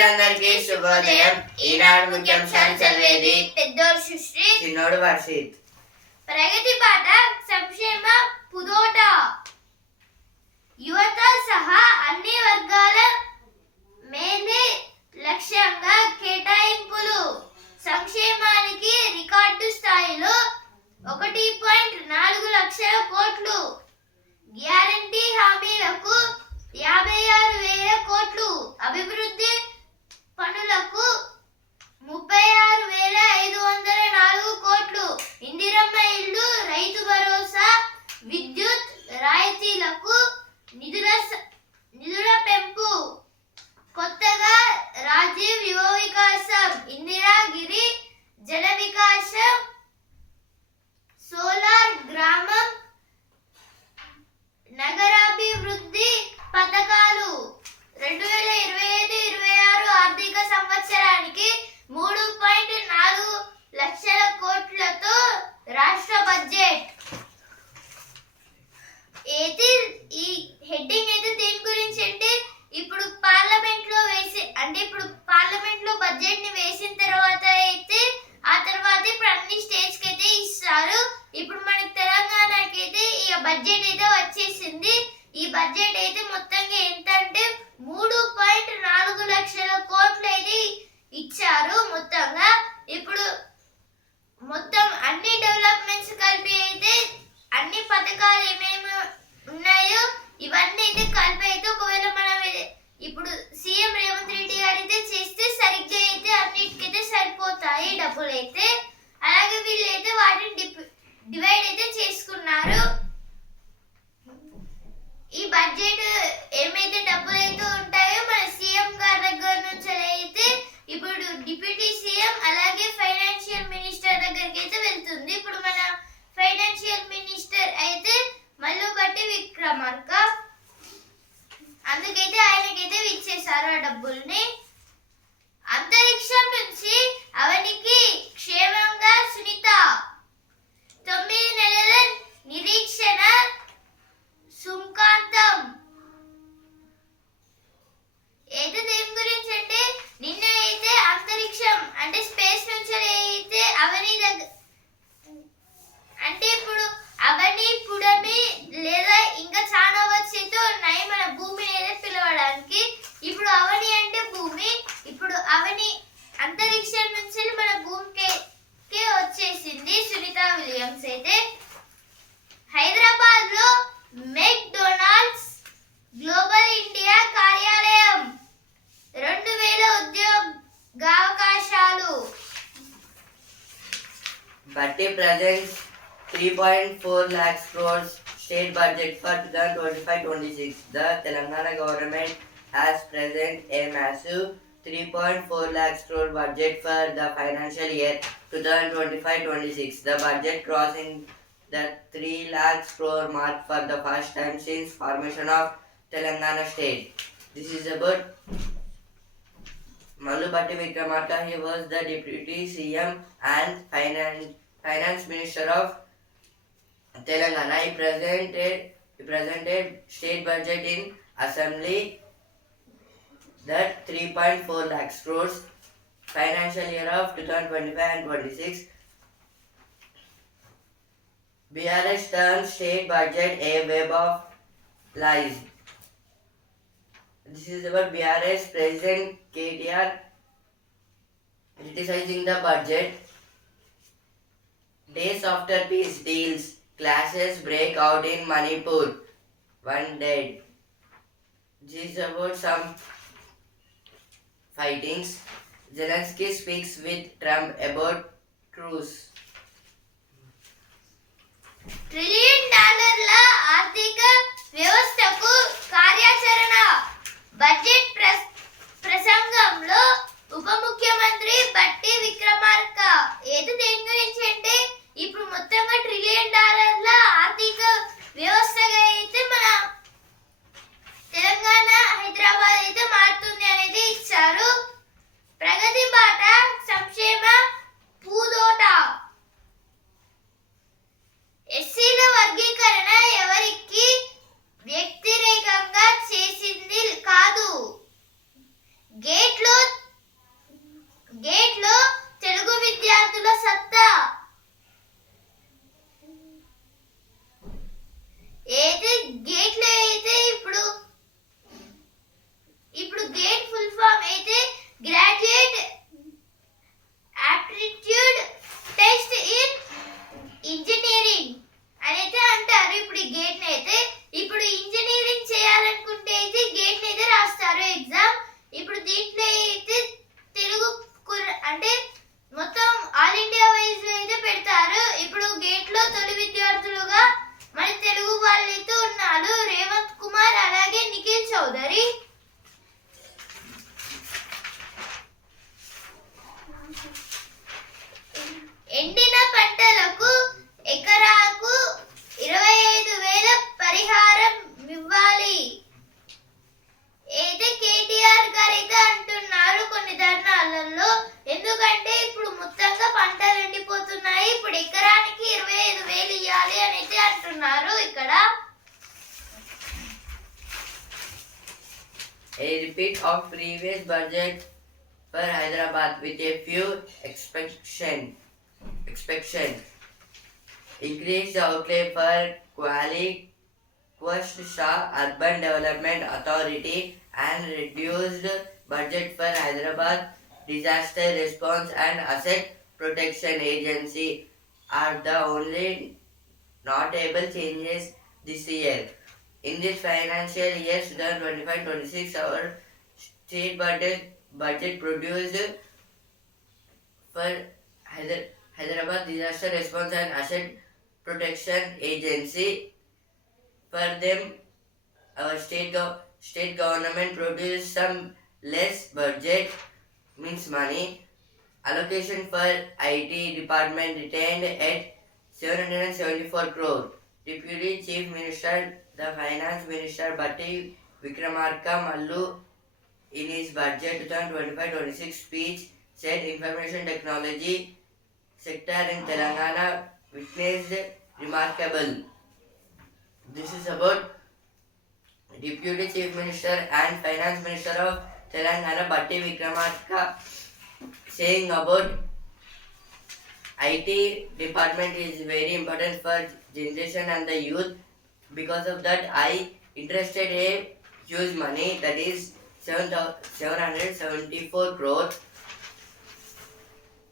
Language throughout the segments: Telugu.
విద్యార్థులందరికీ శుభోదయం. ఈనాడు ముఖ్యాంశాలు చదివేది పెద్దోడు సుశ్రీ, చిన్నోడు వర్షిత్. ప్రగతి బాట సంక్షేమ పుదోట. యువత సహా అన్ని వర్గాల మేలే లక్ష్యంగా కేటాయింపులు. సంక్షేమానికి రికార్డు స్థాయిలో 1.4 లక్షల కోట్లు. గ్యారంటీ హామీలకు 56,000 కోట్లు. అభివృద్ధి పనులకు 36,504 కోట్లు. ఇందిరమ్మ ఇల్లు, రైతు భరోసా, విద్యుత్ రాయితీలకు నిధుల పెంపు. కొత్తగా రాజీవ్ యువ వికాసం, ఇందిరాగిరి జల వికాసం, సోలార్ గ్రామం, నగరాభివృద్ధి పథకాలు. 2025-26 ఆర్థిక సంవత్సరానికి 3.4 లక్షల కోట్లతో రాష్ట్ర బడ్జెట్. ఈ హెడ్డింగ్ అయితే దేని గురించి అంటే ఇప్పుడు పార్లమెంట్ లో బడ్జెట్ ని వేసిన తర్వాత అయితే ఆ తర్వాత ఇప్పుడు అన్ని స్టేట్స్ కి అయితే ఇస్తారు. ఇప్పుడు మనకి తెలంగాణకి అయితే ఈ బడ్జెట్ అయితే వచ్చేసింది. ఈ బడ్జెట్ అయితే మొత్తంగా ఎంత అంటే 3.4 లక్షల కోట్లు అయితే ఇచ్చారు మొత్తంగా. ఇప్పుడు మొత్తం అన్ని డెవలప్మెంట్స్ కలిపి అయితే అన్ని పథకాలు ఏమేమి ఉన్నాయో ఇవన్నీ అయితే కలిపి అయితే ఒకవేళ మనం ఇప్పుడు సీఎం రేవంత్ రెడ్డి గారు అయితే చేస్తే సరిగ్గా అయితే అన్నిటికైతే సరిపోతాయి డబ్బులు అయితే. అలాగే వీళ్ళు అయితే వాటిని డివైడ్ అయితే చేసుకున్నారు. ఈ బడ్జెట్ ఏమైతే డబ్బులు అయితే ఉంటాయో మన సీఎం గారి దగ్గర నుంచి అయితే ఇప్పుడు డిప్యూటీ సీఎం అలాగే ఫైనాన్షియల్ మినిస్టర్ దగ్గరికి అయితే వెళ్తుంది. ఇప్పుడు మన ఫైనాన్షియల్ మినిస్టర్ అయితే మల్లుబట్టి విక్రమార్క, అందుకైతే ఆయనకైతే ఇచ్చేసారు ఆ డబ్బుల్ని. అంతరిక్షం నుంచి అవనికి క్షేమంగా సునీత. 9 నెలల నిరీక్షణ సుంకాంతం. అయితే దేని గురించి అంటే నిన్న అయితే అంతరిక్షం అంటే స్పేస్ నుంచి అయితే అవని అంటే ఇప్పుడు అవని పుడమి లేదా ఇంకా చాలా వచ్చేతో ఉన్నాయి మన భూమిని అయితే పిలవడానికి. ఇప్పుడు అవని అంటే భూమి, ఇప్పుడు అవని అంతరిక్షం నుంచి మన భూమికి వచ్చేసింది సునీత విలియమ్స్ అయితే. హైదరాబాద్ లో మెక్డొనాల్డ్స్ గ్లోబల్ ఇండియా కార్యాలయం 2,000 ఉద్యోగావకాశాలు. Bhatti presents 3.4 lakh crores state budget for 2025-26. The Telangana government has present a massive 3.4 lakh crore budget for the financial year 2025-26. The budget crossing the 3 lakh crore mark for the first time since formation of Telangana state. This is about Mallubhatti Vikramarka. He was the deputy CM and finance minister of Telangana. He presented state budget in assembly that 3.4 lakh crores financial year of 2025 and 26. BRS terms state budget a web of lies. This is about BRS President KTR criticizing the budget. Days after peace deals, clashes break out in Manipur. 1 dead. This is about some fightings. Zelensky speaks with Trump about truce. $1 trillion ఆర్థిక వ్యవస్థకు కార్యాచరణ. బడ్జెట్ ప్రసంగంలో ఉప ముఖ్యమంత్రి బట్టి విక్రమార్క ఏది దేని గురించి అంటే ఇప్పుడు మొత్తంగా $1 ట్రిలియన్ ఆర్థిక వ్యవస్థగా అయితే మన తెలంగాణ హైదరాబాద్ అయితే మారుతుంది అనేది ఇచ్చారు. ప్రగతి బాట సంక్షేమ పూదోట. ఎస్సీల వర్గీకరణ ఎవరికి వ్యతిరేకంగా చేసింది కాదు. గేట్లో అయితే అంటున్నారు ఇక్కడ. A repeat of previous budget for Hyderabad with a few exception. Increased outlay for Quest Shah Urban Development Authority and reduced budget for Hyderabad Disaster Response and Asset Protection Agency are the only notable changes this year. In this financial year 2025-26, our state budget produced for Hyderabad Disaster Response and Asset Protection Agency. For them, our state government produced some less budget, means money. Allocation for IT department retained at 774 crore. Deputy Chief Minister, the Finance Minister Batti Vikramarka Mallu, in his budget 2025-26 speech, said information technology sector in Telangana witnessed remarkable. This is about Deputy Chief Minister and Finance Minister of Telangana Batti Vikramarka saying about IT department is very important for generation and the youth. Because of that, I interested a huge money, that is 774 crore.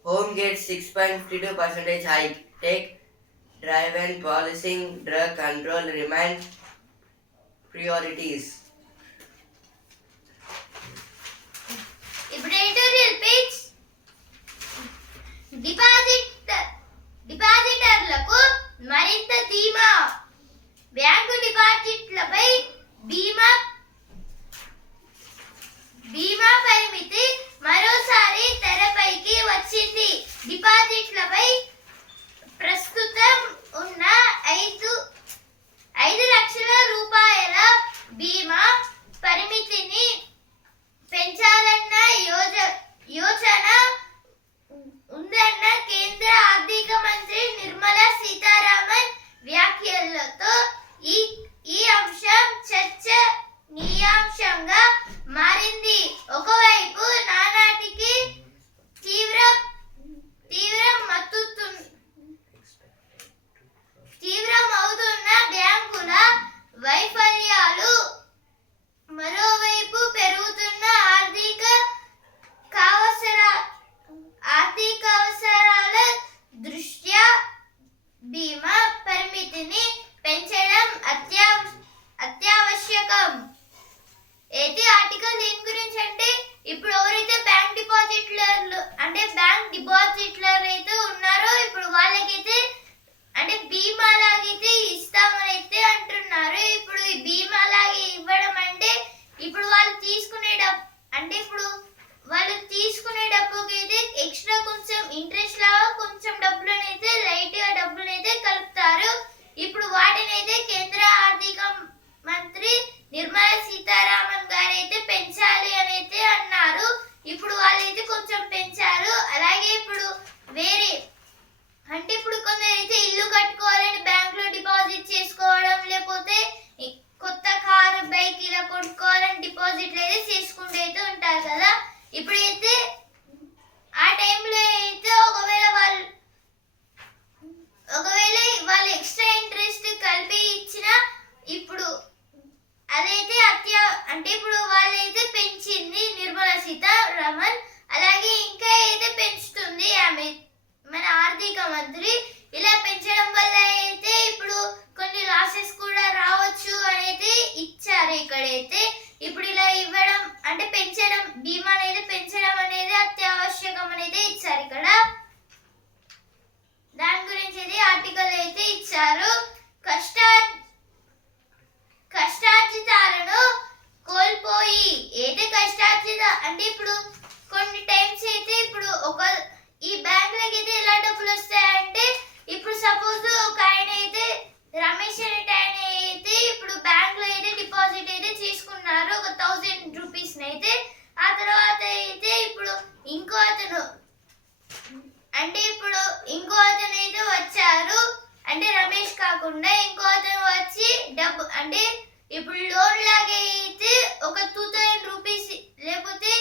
Home gets 6.52% hike. Tech driven policing, drug control remain priorities. ఇప్పుడు ఎడిటోరియల్ పేజ్. డిపాజిటర్లకు మరింత ధీమా. బ్యాంకు డిపాజిట్లపై బీమా పరిమితి మరోసారి తెరపైకి వచ్చింది. డిపాజిట్లపై ప్రస్తుతం ఉన్న 5 లక్షల రూపాయల బీమా పరిమితిని పెంచాలన్న యోచన ఉందన్న కేంద్ర ఆర్థిక మంత్రి నిర్మలా సీతారామన్ వ్యాఖ్యలతో ఈ అంశం చర్చనీయాంశంగా మారింది. ఒకవైపు నానాటికి తీవ్రమవుతున్న బ్యాంకుల వైఫల్యాలు, మరోవైపు పెరుగుతున్న ఆర్థిక అవసరాల దృష్ట్యా బీమా పరిమితిని పెంచడం అత్యావశ్యకం. అయితే ఆర్టికల్ దేని గురించి అంటే, ఇప్పుడు ఎవరైతే బ్యాంక్ డిపాజిట్లర్ అయితే ఉన్నారో ఇప్పుడు వాళ్ళకైతే అంటే బీమా లాగైతే ఇస్తామని అయితే అంటున్నారు. ఇప్పుడు ఈ బీమా లాగే ఇవ్వడం అంటే ఇప్పుడు వాళ్ళు తీసుకునే డబ్బుకైతే ఎక్స్ట్రా కొంచెం ఇంట్రెస్ట్ లాగా కొంచెం డబ్బులనైతే లైట్ గా డబ్బులనైతే కలుపుతారు. ఇప్పుడు వాటినైతే కేంద్ర ఆర్థిక మంత్రి నిర్మలా సీతారామన్ గారు అయితే పెంచాలి అని అయితే అన్నారు. ఇప్పుడు వాళ్ళైతే కొంచెం పెంచారు. అలాగే ఇప్పుడు వేరే అంటే ఇప్పుడు కొందరైతే ఇల్లు కట్టుకోవాలని బ్యాంక్ లో డిపాజిట్ చేసుకోవడం, లేకపోతే కొత్త కారు బైక్ ఇలా కొనుక్కోవాలని డిపాజిట్లు అయితే చేసుకుంటూ అయితే ఉంటారు కదా. ఇప్పుడైతే ఆ టైంలో అయితే ఒకవేళ వాళ్ళు ఎక్స్ట్రా ఇంట్రెస్ట్ కలిపి ఇచ్చినా ఇప్పుడు అదైతే అంటే ఇప్పుడు వాళ్ళైతే పెంచింది నిర్మలా సీతారామన్. అలాగే ఇంకా అయితే పెంచుతుంది ఆమె మన ఆర్థిక మంత్రి. ఇలా పెంచడం వల్ల అయితే ఇప్పుడు కొన్ని లాసెస్ కూడా రావచ్చు అని అయితే ఇచ్చారు ఇక్కడైతే. ఇప్పుడు ఇలా ఇవ్వడం అంటే పెంచడం, బీమా అనేది పెంచడం అనేది అత్యావశ్యకం అనేది ఇచ్చారు ఇక్కడ. దాని గురించి అయితే ఆర్టికల్ అయితే ఇచ్చారు. కష్టార్జితాలను కోల్పోయి అయితే అంటే ఇప్పుడు కొన్ని టైమ్స్ అయితే ఇప్పుడు ఈ బ్యాంకులకి అయితే ఎలా డబ్బులు వస్తాయంటే, ఇప్పుడు సపోజ్ ఒక ఆయన అయితే రమేష్ అనేటి ఆయన అయితే ఇప్పుడు బ్యాంక్ లో అయితే డిపాజిట్ అయితే తీసుకున్నారు ఒక 1000 రూపీస్ అయితే. ఆ తర్వాత అయితే ఇప్పుడు ఇంకో అతను అయితే వచ్చారు. అంటే రమేష్ కాకుండా ఇంకో అతను వచ్చి డబ్బు అంటే ఇప్పుడు లోన్ లాగా అయితే ఒక 2000 రూపీస్ లేకపోతే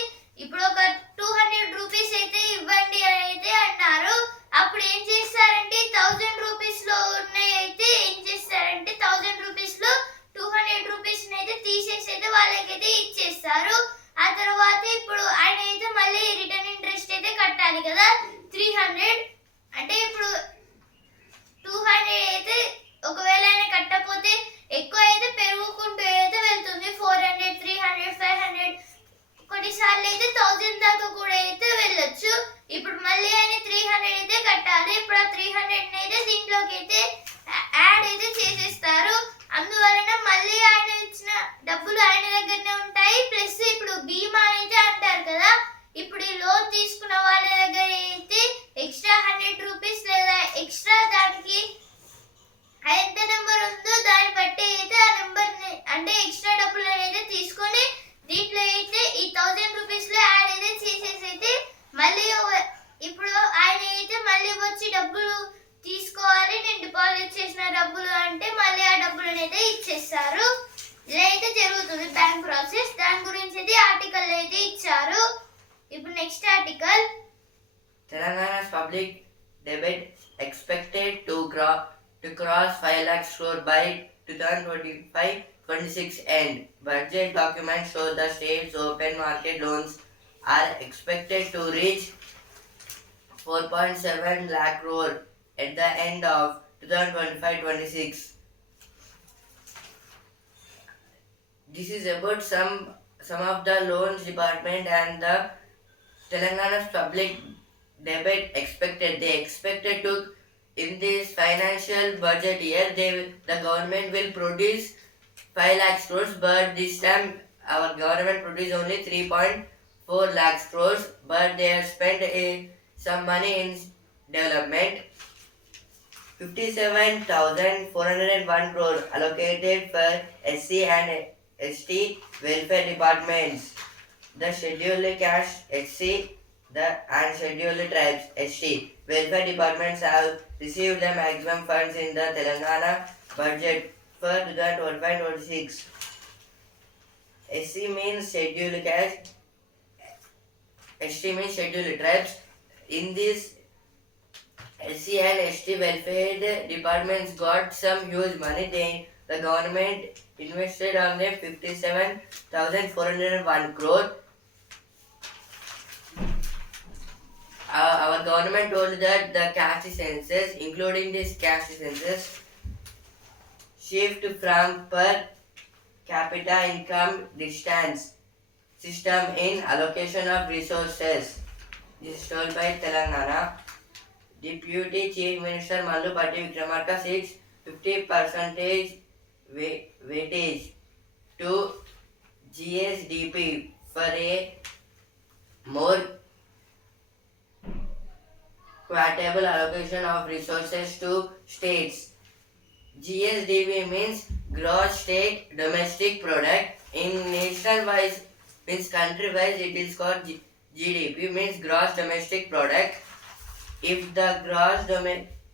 ఇప్పుడు ఒక 200 రూపీస్ అయితే ఇవ్వండి అని అయితే అన్నారు. అప్పుడు ఏం చేస్తారంటే 1000 రూపీస్ లో ఉన్నాయి అయితే ఏం చేస్తారంటే 1000 రూపీస్ లో 200 రూపీస్ అయితే తీసేసి అయితే వాళ్ళకైతే ఇచ్చేస్తారు. ఆ తర్వాత ఇప్పుడు ఆయన అయితే మళ్ళీ రిటర్న్ ఇంట్రెస్ట్ అయితే కట్టాలి కదా 300. అంటే ఇప్పుడు 200 అయితే ఒకవేళ ఆయన కట్టకపోతే ఎక్కువ అయితే పెరుగుకుంటూ అయితే వెళ్తుంది. 400, 300, 500 కొన్నిసార్లు అయితే 1000 దాకా కూడా అయితే వెళ్ళొచ్చు. ఇప్పుడు మళ్ళీ ఆయన 300 అయితే కట్టాలి. ఇప్పుడు ఆ 300 అయితే దీంట్లోకి అయితే యాడ్ అయితే చేసేస్తారు. అందువలన మళ్ళీ ఆయన ఇచ్చిన డబ్బులు ఆయన దగ్గరనే ఉంటాయి. ప్లస్ ఇప్పుడు బీమా అయితే అంటారు కదా, ఇప్పుడు ఈ లోన్ తీసుకున్న వాళ్ళ దగ్గర అయితే ఎక్స్ట్రా 100 రూపీస్ లేదా ఎక్స్ట్రా దానికి ఎంత నెంబర్ ఉందో దాన్ని బట్టి అయితే ఆ నెంబర్ అంటే ఎక్స్ట్రా డబ్బులు అయితే తీసుకొని దీంట్లో అయితే ఈ 1000 రూపీస్ లో యాడ్ అయితే చేసేసి అయితే మళ్ళీ ఇప్పుడు ఆయన అయితే మళ్ళీ వచ్చి డబ్బులు తీసుకోవాలి, నేను డిపాజిట్ చేసిన డబ్బులు అంటే మళ్ళీ ఆ డబ్బులను అయితే ఇచ్చేస్తారు. ఇలా అయితే జరుగుతుంది బ్యాంక్ ప్రాసెస్. దాని గురించి అయితే ఆర్టికల్ అయితే ఇచ్చారు. ఇప్పుడు next article, Telangana's public debit expected to cross 5 lakh crore by 2025-26 end. Budget documents show the state's open market loans are expected to reach 4.7 lakh crore at the end of 2025-26. This is about some of the loans department and the Telangana's public debit expected. They expected to in this financial budget year the government will produce 5 lakh crores, but this time our government produced only 3.4 lakh crores, but they have spent some money in development. 57,401 crore allocated for SC and ST welfare departments. The scheduled caste SC and scheduled tribes ST welfare departments have received the maximum funds in the Telangana budget for 2025-26. SC means scheduled caste, ST means scheduled tribes. In this, SC and ST welfare departments got some huge money. The government invested on them 57,401 crore. Our government told that the caste census, including this caste census, shift from per capita income distance system in allocation of resources. This is told by Telangana. Deputy Chief Minister Mallu Patti Vikramarka seeks 50% weightage to GSDP for a more equitable allocation of resources to states. GSDP means gross state domestic product. In nation wise means country wise it is called GDP means gross domestic product. If the gross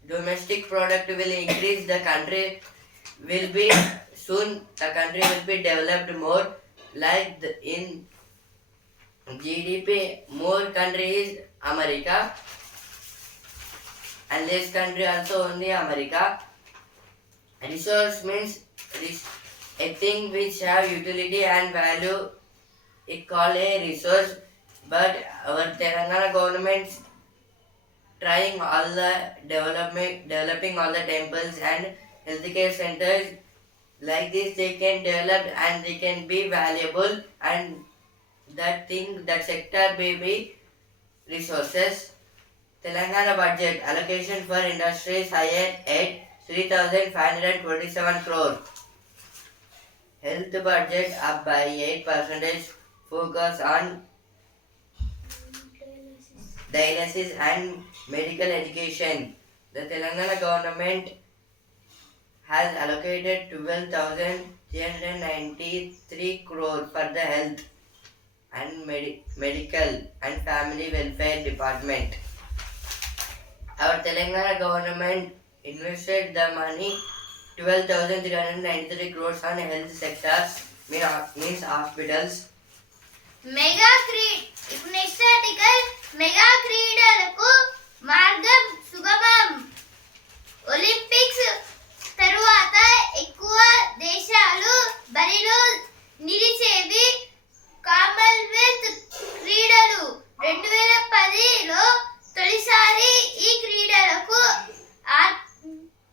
domestic product will increase, the country will be developed more. Like in GDP, more country is America, and this country also only America. Resource means a thing which have utility and value. It called a resource. But our Telangana government trying all the developing all the temples and healthcare centers. Like this, they can develop and they can be valuable, and that sector may be resources. Telangana budget allocation for industries higher at 3,527 crore. Health budget up by 8%, focus on dialysis and medical education. The Telangana government has allocated 12,393 crore for the health and medical and family welfare department. Our Telangana government invested the money 12,393 crores on health sectors, means hospitals. ఇప్పుడు నెక్స్ట్ ఆర్టికల్ మెగా క్రీడలకు మార్గం సుగమం. ఒలింపిక్స్ తరువాత ఎక్కువ దేశాలు బరిలో నిలిచేవి కామన్వెల్త్ క్రీడలు. 2010లో తొలిసారి ఈ క్రీడలకు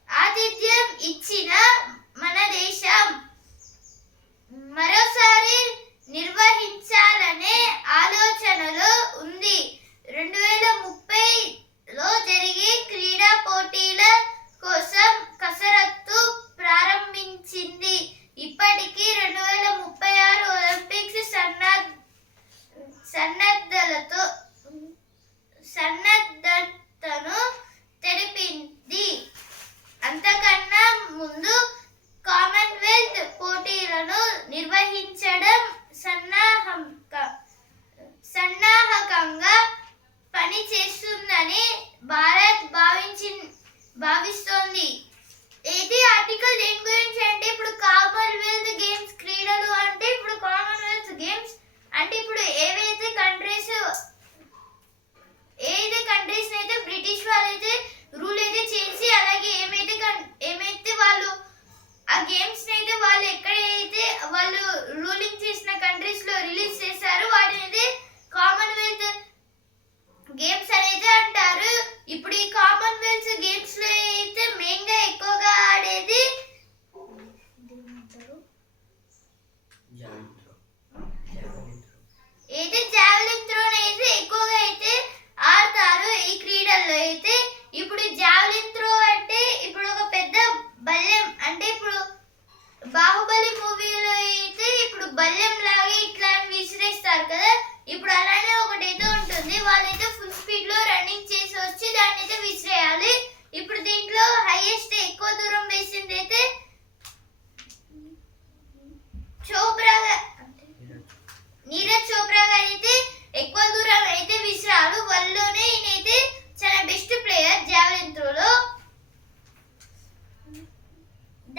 ఆతిథ్యం ఇచ్చిన మన దేశం మరోసారి నిర్వహించాలనే ఆలోచనలో ఉంది. 2030లో జరిగే క్రీడా పోటీల కోసం కసరత్తు ప్రారంభించింది. ఇప్పటికీ 2036 ఒలింపిక్స్ సన్నద్ధతను తెలిపింది. అంతకన్నా ముందు కామన్వెల్త్ పోటీలను నిర్వహించడం సన్నాహకంగా పనిచేస్తుందని భారత్ భావిస్తోంది. ఇది ఆర్టికల్ దేని గురించి అంటే ఇప్పుడు కామన్వెల్త్ గేమ్స్ క్రీడలు అంటే ఇప్పుడు కామన్వెల్త్ గేమ్స్ అంటే ఇప్పుడు ఏవైతే కంట్రీస్ అయితే బ్రిటిష్ వాళ్ళైతే రూల్ అయితే చేసి అలాగే ఏమైతే వాళ్ళు ఆ గేమ్స్ అయితే వాళ్ళు ఎక్కడైతే వాళ్ళు రూలింగ్ చేసిన కంట్రీస్ లో రిలీజ్ చేశారు వాటిని అయితే కామన్వెల్త్ గేమ్స్ అనేది అంటారు. ఇప్పుడు ఈ కామన్వెల్త్ గేమ్స్ లో అయితే మెయిన్ గా ఎక్కువగా ఆడేది జావెలిన్ త్రో అయితే ఎక్కువగా అయితే ఆడతారు ఈ క్రీడల్లో. అయితే ఇప్పుడు జావెలిన్ త్రో అంటే ఇప్పుడు ఒక పెద్ద బల్లెం అంటే ఇప్పుడు బాహుబలి మూవీలో అయితే ఇప్పుడు బల్లెం లాగా ఇట్లా విసిరేస్తారు కదా, ఇప్పుడు అలానే ఒకటైతే ఉంటుంది. వాళ్ళైతే ఫుల్ స్పీడ్ లో రన్నింగ్ చేసి వచ్చి దాన్ని అయితే విసిరేయాలి. ఇప్పుడు దీంట్లో హైయెస్ట్ ఎక్కువ దూరం వేసింది అయితే నీరజ్ చోప్రా గారు అయితే ఎక్కువ దూరం అయితే విసిరారు. వాళ్ళలోనే ఈయనైతే చాలా బెస్ట్ ప్లేయర్ జావెలిన్ త్రోలో.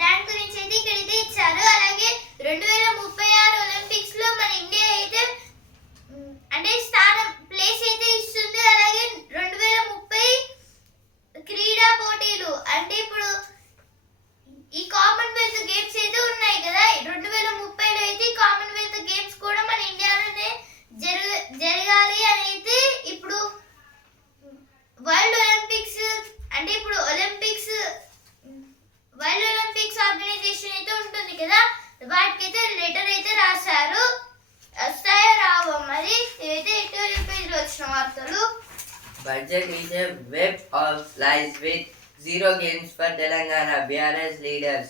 దాని గురించి అయితే ఇక్కడైతే ఇచ్చారు. అలాగే 2036 ఒలింపిక్స్ లో మన ఇండియా అయితే అంటే ప్లేస్ అయితే ఇస్తుంది. అలాగే 2030 క్రీడా పోటీలు అంటే ఇప్పుడు ఈ కామన్వెల్త్ గేమ్స్ అయితే ఉన్నాయి కదా, 2030లో అయితే కామన్వెల్త్ గేమ్స్ కూడా మన ఇండియాలోనే జరగాలి అని అయితే ఇప్పుడు వరల్డ్ ఒలింపిక్స్ అంటే ఇప్పుడు వరల్డ్ ఒలింపిక్స్ ఆర్గనైజేషన్ అయితే ఉంటుంది కదా, వాటికైతే లెటర్ అయితే రాశారు. వస్తాయో రావో మరి, ఇవైతే ఎడిటోరియల్ పేజ్లో వచ్చిన వార్తలు. Budget is a web of lies with zero gains for Telangana BRS leaders.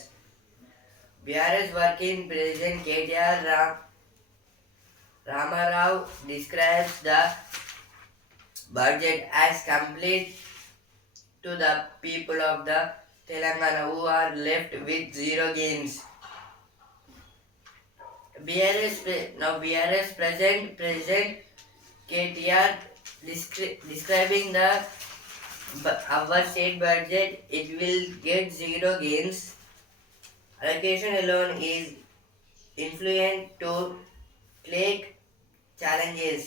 BRS working President KTR Ramarao describes the budget as complete to the people of the Telangana who are left with zero gains. BRS President KTR describing our state budget, it will get zero gains. Allocation alone is influent to plague challenges.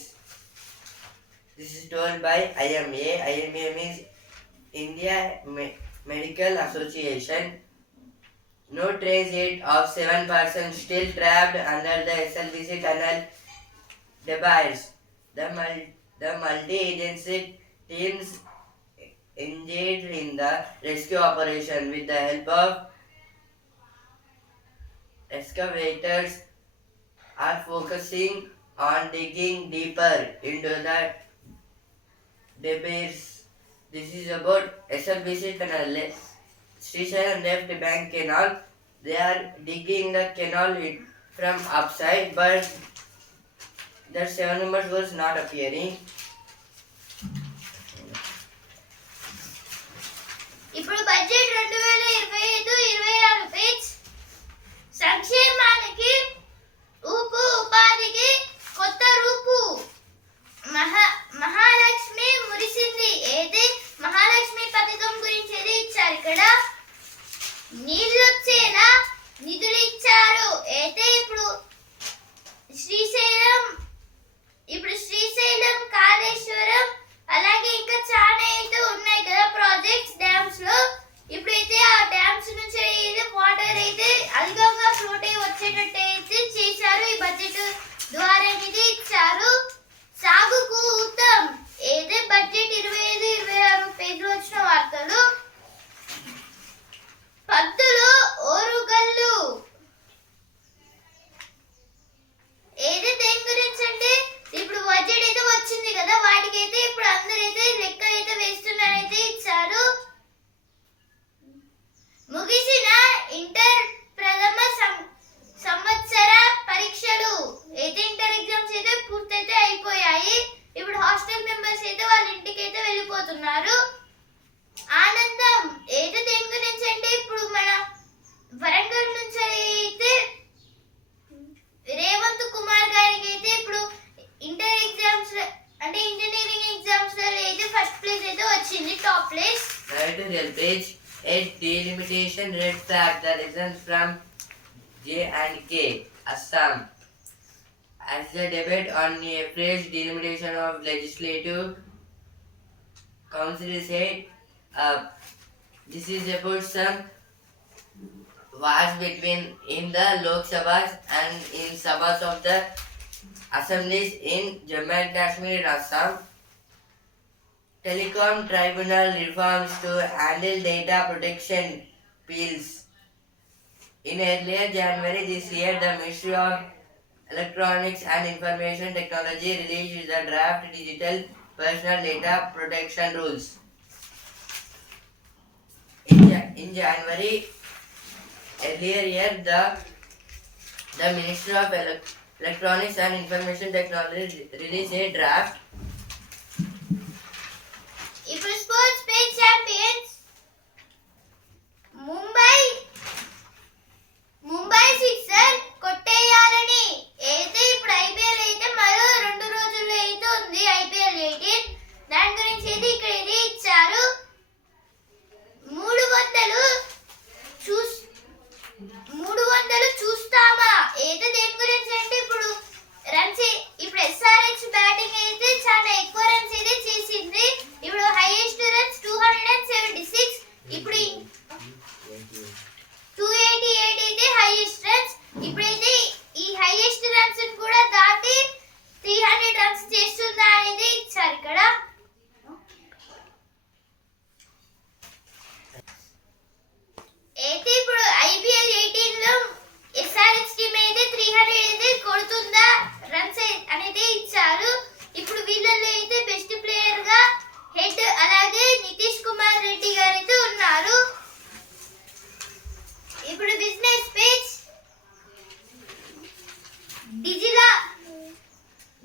This is told by IMA. IMA means India Medical Association. No trace yet of 7 persons still trapped under the SLBC tunnel debris. The multi-agency teams engaged in the rescue operation with the help of excavators are focusing on digging deeper into the debris. This is about SLBC tunnel, Srisailam left bank canal. They are digging the canal from upside, but the 7 numbers was not appearing. ఇప్పుడు బడ్జెట్ 2025-26 పేజ్. సంక్షేమానికి ఊపు, ఉపాధికి కొత్త రూపు. మహాలక్ష్మి మురిసింది. ఏది మహాలక్ష్మి పథకం గురించి ఇచ్చారు ఇక్కడ. చేయబోతున్నారు. ఆనందం ఏదో దేని గురించి అంటే ఇప్పుడు మన వరంగల్ నుంచి అయితే రేవంత్ కుమార్ గారికి అయితే ఇప్పుడు ఇంటర్ ఎగ్జామ్స్ అంటే ఇంజనీరింగ్ ఎగ్జామ్స్ లో అయితే ఫస్ట్ ప్లేస్ అయితే వచ్చింది, top place. Right to real page. A delimitation red flag that results from J&K, Assam. As the debate on a fresh delimitation of legislative council said, this is about some wars between in the Lok Sabhas and in Sabhas of the assemblies in Jammu and Kashmir and Assam. Telecom Tribunal reforms to handle data protection bills. In earlier January this year, the Ministry of Electronics and Information Technology released the draft Digital Personal Data Protection Rules. In January earlier year, the Ministry of Electronics and Information Technology released a draft. ఇప్పుడు sports page champions Mumbai sixer కొట్టేయాలని అయితే ఇప్పుడు ఐపీఎల్ అయితే మరో 2 రోజుల్లో అయితే ఉంది ఐపీఎల్ 18. దాని గురించి అయితే ఇక్కడ ఇది ఇచ్చారు. 300 చూస్తామా అయితే దేని గురించి అంటే ఇప్పుడు రన్స్ ఇప్పుడు ఎస్ఆర్హెచ్ బ్యాటింగ్ అయితే చాలా ఎక్కువ రన్స్ అయితే చేసింది. ఇప్పుడు హైయెస్ట్ రన్స్ 276, ఇప్పుడు 288 అయితే హైయెస్ట్ రన్స్. ఇప్పుడైతే ఈ హైయెస్ట్ రన్స్ కూడా దాటి 300 రన్స్ చేస్తుందా అనేది ఇచ్చారు ఇక్కడ. అయితే ఇప్పుడు ఐపీఎల్ 18 లో ఎస్ఆర్హెచ్ టీమ్ అయితే 300 అయితే కొడుతుందా రన్స్ అనేది ఇచ్చారు. ఇప్పుడు వీళ్ళలో అయితే బెస్ట్ ప్లేయర్ గా హెడ్ అలాగే నితీష్ కుమార్ రెడ్డి గారు అయితే ఉన్నారు. ఇప్పుడు బిజినెస్ పేజ్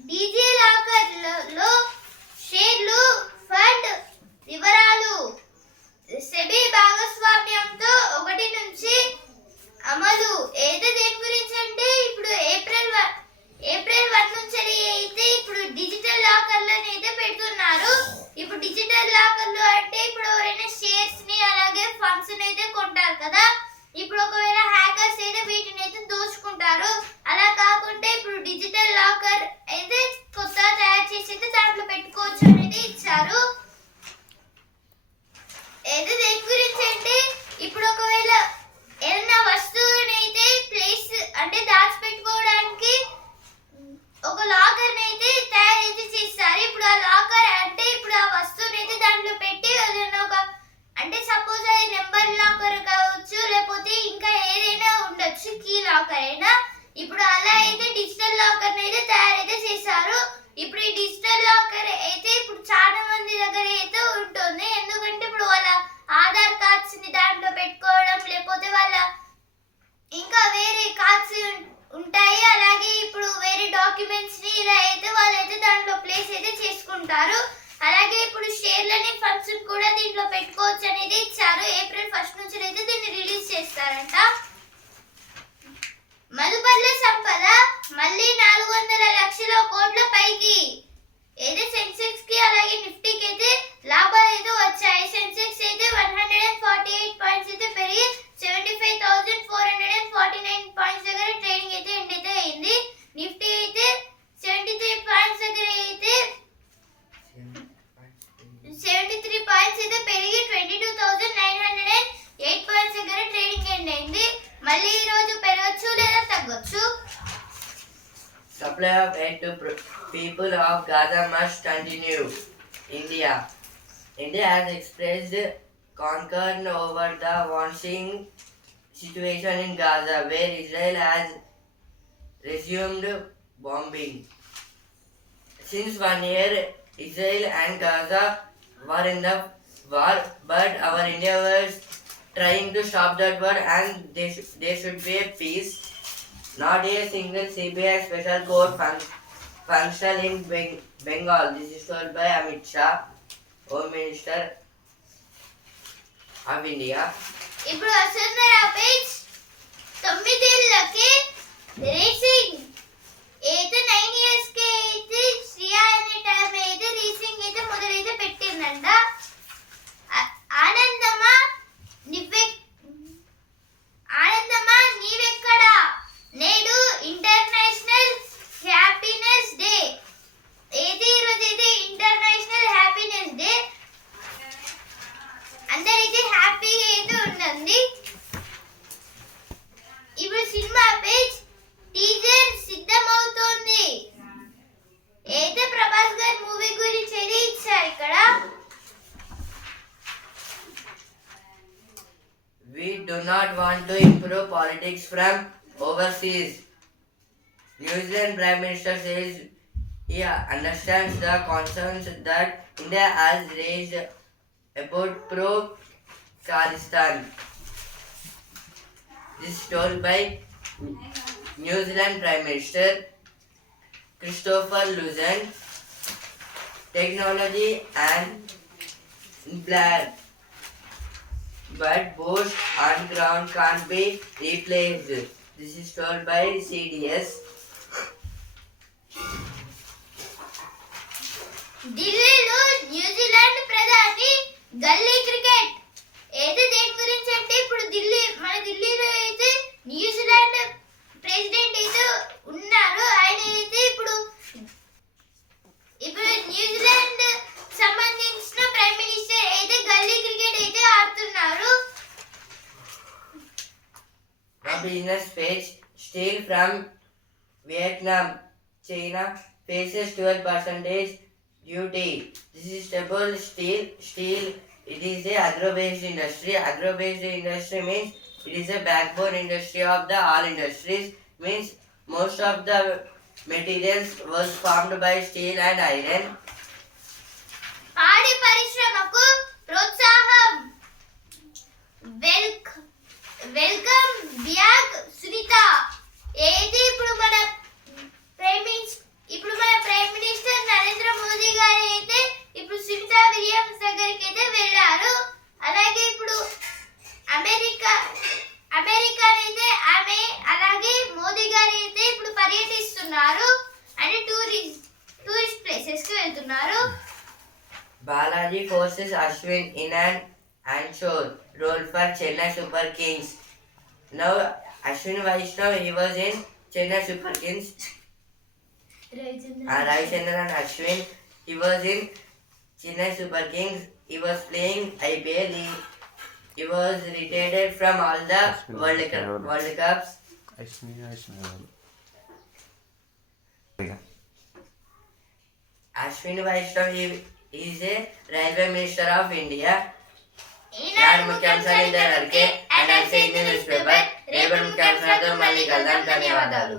డీజీ లాకర్ లో షేర్లు ఫండ్ వివరాలు సెబీ భాగస్వామ్యంతో 1 నుంచి అమలు. ఏదో దేని గురించి అంటే ఇప్పుడు ఏప్రిల్ 1 నుంచి అయితే ఇప్పుడు డిజిటల్ లాకర్లను అయితే పెడుతున్నారు. ఇప్పుడు డిజిటల్ లాకర్లు అంటే ఇప్పుడు ఎవరైనా షేర్స్ ని అలాగే ఫండ్స్ ని అయితే కొంటారు కదా, ఇప్పుడు ఒకవేళ హ్యాకర్స్ అయితే వీటిని అయితే దోచుకుంటారు. అలా కాకుండా ఇప్పుడు డిజిటల్ లాకర్ అయితే కొత్తగా తయారు చేసి అయితే దాంట్లో పెట్టుకోవచ్చు అనేది ఇచ్చారు. ఏదో దేని గురించి అంటే ఇప్పుడు ఒకవేళ ఏదైనా వస్తువుని అయితే ప్లేస్ అంటే దాచిపెట్టుకోవడానికి ఒక లాకర్ అయితే తయారైతే చేస్తారు. ఇప్పుడు ఆ లాకర్ అంటే ఇప్పుడు ఆ వస్తువుని అయితే దాంట్లో పెట్టి ఏదైనా ఒక అంటే సపోజ్ అది నెంబర్ లాకర్ కావచ్చు లేకపోతే ఇంకా ఏదైనా ఉండొచ్చు, కీ లాకర్ అయినా. ఇప్పుడు అలా అయితే డిజిటల్ లాకర్ అయితే తయారైతే చేశారు. ఇప్పుడు ఈ డిజిటల్ లాకర్ అయితే ఇప్పుడు చాలా మంది దగ్గర అయితే ఉంటుంది. ఎందుకంటే ఇప్పుడు వాళ్ళ ఆధార్ కార్డ్స్ ని దాంట్లో పెట్టుకోవడం లేకపోతే వాళ్ళ ఇంకా వేరే కార్డ్స్ ఉంటాయి, అలాగే ఇప్పుడు వేరే డాక్యుమెంట్స్ ని ఇలా అయితే వాళ్ళైతే దాంట్లో ప్లేస్ అయితే చేసుకుంటారు. అలాగే ఇప్పుడు షేర్లని ఫండ్స్ కూడా దీంట్లో పెట్టుకోవచ్చు అనేది ఇచ్చారు. ఏప్రిల్ 1 నుంచి అయితే దీన్ని రిలీజ్ చేస్తారంట. మదుపర్ల సంపద మళ్ళీ 400 లక్షల కోట్ల పైకి. ఏదో సెన్సెక్స్ కి అలాగే నిఫ్టీకి అయితే లాభాలు అయితే వచ్చాయి. సెన్సెక్స్ అయితే 148 పాయింట్స్ అయితే పెరిగి 75,449 పాయింట్స్ దగ్గర ట్రేడింగ్ అయితే ఎండ్ అయితే అయింది. నిఫ్టీ అయితే 73 పాయింట్స్ దగ్గర అయితే 73 పాయింట్స్ అయితే పెరిగి 22,908 పాయింట్స్ దగ్గర ట్రేడింగ్ ఎండ్ అయింది. మళ్ళీ ఈ రోజు పెరగచ్చు లేదా తగ్గొచ్చు. Supply of aid to people of Gaza must continue. India has expressed concern over the worsening situation in Gaza, where Israel has resumed bombing. Since 1 year, Israel and Gaza were in the war, but our India was trying to stop that war, and there should be a peace. Not a single CBI special court functional in Bengal. This is told by Amit Shah. Home Minister of India. ఇప్పుడు వస్తున్నారా పేజ్ 9 ఏళ్ళకి రేసింగ్ అయితే 9 ఇయర్స్ కి అయితే శ్రియా అనే టైం అయితే రేసింగ్ అయితే మొదలైతే పెట్టిందంట. ఆనందమా నీవెక్కడా నేడు ఇంటర్నేషనల్ హ్యాపీనెస్ డే. అయితే ఈరోజు అయితే ఇంటర్నేషనల్ హ్యాపీనెస్ డే. అందరైతే హ్యాపీగా అయితే ఉండండి. ఇప్పుడు సినిమా పేజ్ టీజర్ సిద్ధమవుతోంది. అయితే ప్రభాస్ గారి మూవీ గురించి అయితే ఇచ్చారు ఇక్కడ. We do not want to improve politics from overseas. New Zealand Prime Minister says he understands the concerns that India has raised about pro-Khalistan. This is told by New Zealand Prime Minister Christopher Luxon. Technology and blood, but boots on ground can't be replaced. This is told by CDS. ఢిల్లీలో న్యూజిలాండ్ ప్రధాని గల్లీ క్రికెట్. అయితే దేని గురించి అంటే ఇప్పుడు మన ఢిల్లీలో అయితే న్యూజిలాండ్ ప్రెసిడెంట్ అయితే ఉన్నారు. ఆయన అయితే ఇప్పుడు న్యూజిలాండ్ సంబంధించిన ప్రైమ్ మినిస్టర్ అయితే గల్లీ క్రికెట్ అయితే ఆడుతున్నారు. A business page, steel from Vietnam, China faces 12% duty. This is stable steel. It is a agro-based industry. Agro-based industry means it is a backbone industry of the all industries. Means most of the materials was formed by steel and iron. పాడి పరిశ్రమకు ప్రోత్సాహం. Welcome back Sunita. ఏది ఇప్పుడు మన ప్రైమ్ మినిస్టర్ నరేంద్ర మోదీ గారు అయితే ఇప్పుడు సునీత విలియమ్స్ దగ్గరికి అయితే వెళ్ళారు. అలాగే ఇప్పుడు అమెరికానైతే ఆమె అలాగే మోదీ గారు అయితే ఇప్పుడు పర్యటిస్తున్నారు. అంటే టూరిస్ట్ ప్లేసెస్ కి వెళ్తున్నారు. Balaji forces Ashwin in an anchor role for Chennai Super Kings. Now Ashwin Vaishnav, he was in Chennai Super Kings. Ravichandran Ashwin, he was in Chennai Super Kings. He was playing IPL. He was retired from all the World Cups. Ashwin Vaishnav, he is a Railway Minister of India. ఈనాడు ముఖ్యాంశాలు ఇంతవరకే. And I say in news paper రేపటి ముఖ్యాంశాలతో మళ్ళీ కలుద్దాం. ధన్యవాదాలు.